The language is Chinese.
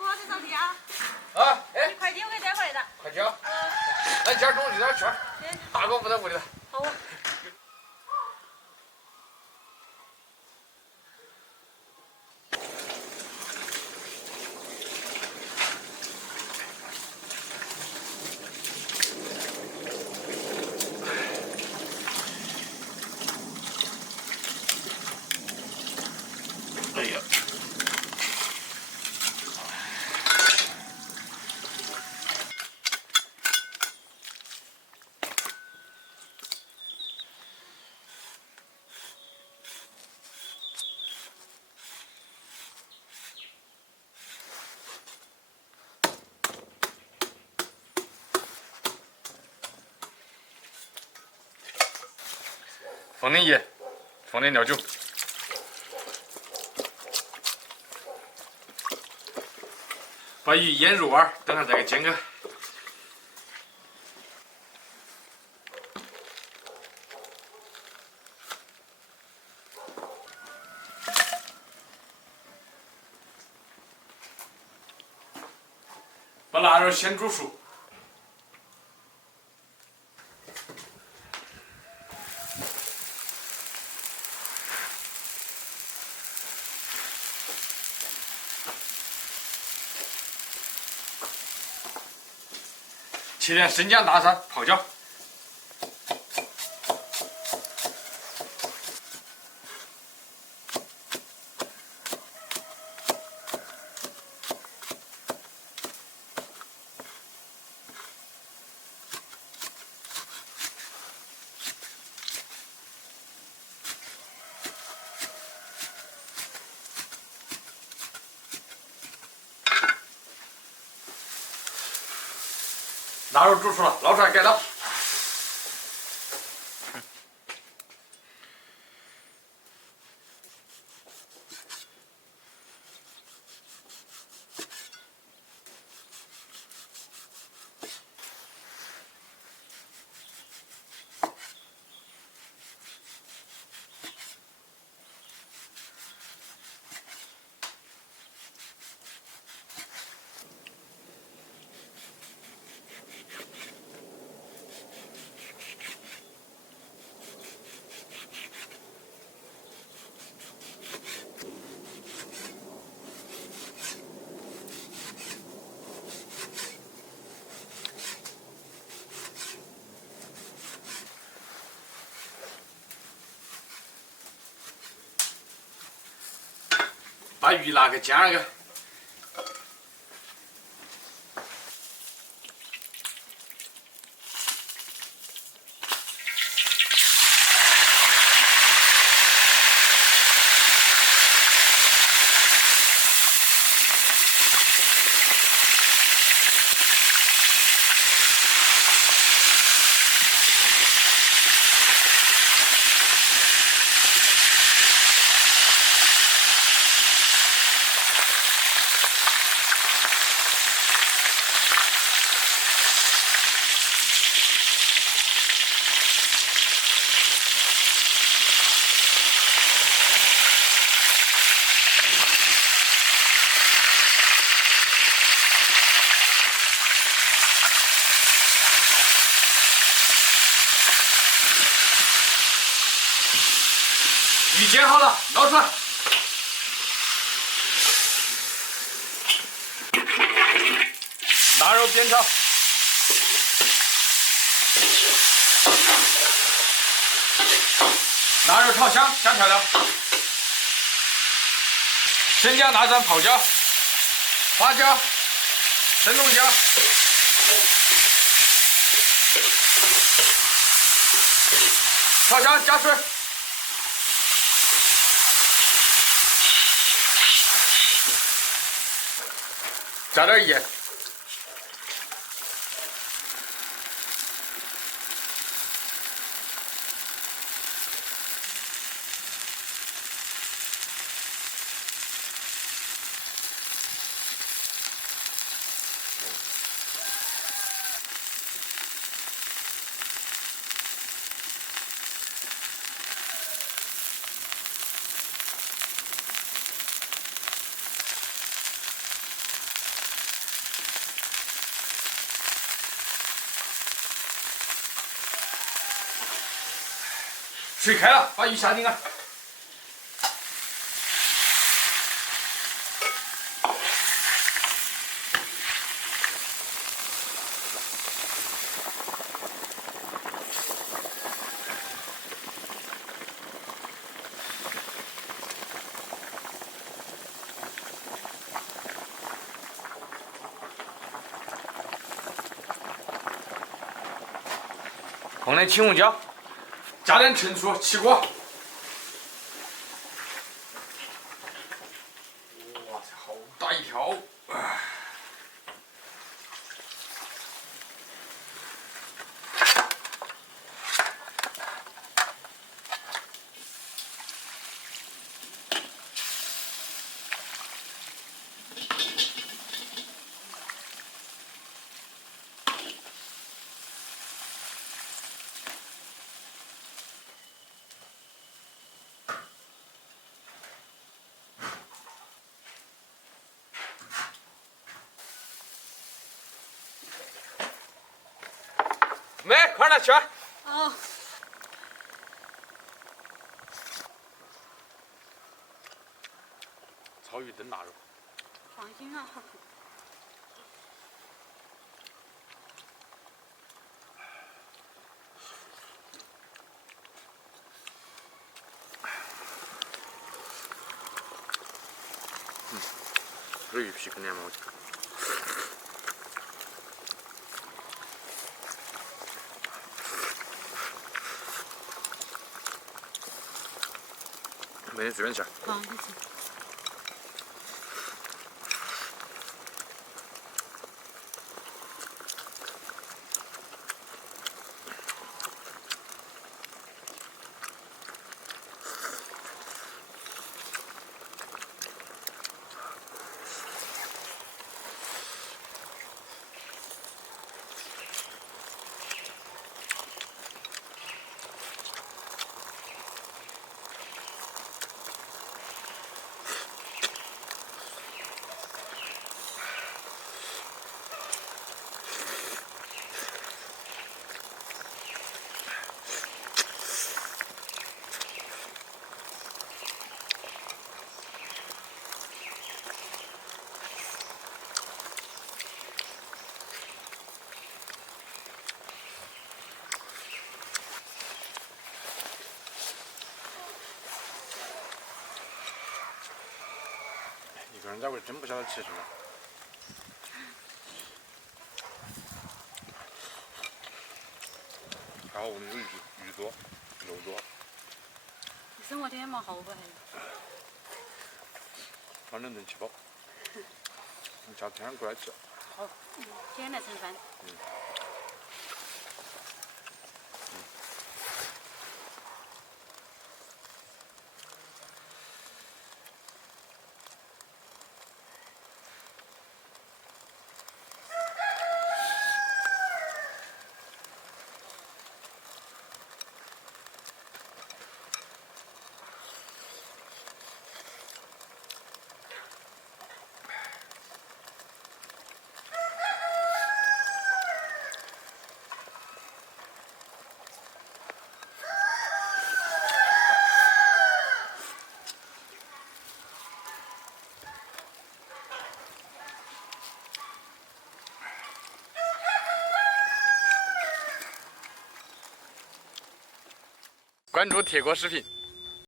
不，我在扫地啊。啊，哎，你快递我给带回来的。快去啊！那今儿中午就点去，大哥不在屋里头。好啊。哎呀！放点盐，放点料酒，把鱼腌入味儿，等下再给煎开。把腊肉先煮熟。切点生姜、大蒜泡椒，腊肉煮熟了，捞出来盖到。把鱼拿个煎那个。鱼煎好了，捞出来。腊肉煸炒，腊肉炒香，加调料，生姜、大蒜泡椒，花椒、灯笼椒，炒香加水。加点盐，水开了，把鱼下进来。放点青红椒，加点陈醋，起锅。哇塞，好大一条！妹，快点去！哦。草鱼炖腊肉。放心啊。这鱼皮肯定蛮好吃。妹，随便吃。好，你吃。一个人在屋里真不晓得吃什么。然后我们有鱼多，肉多。你生活天天忙好不还？反正能吃饱。你下次天天过来吃。好，天天来盛饭。关注铁锅视频。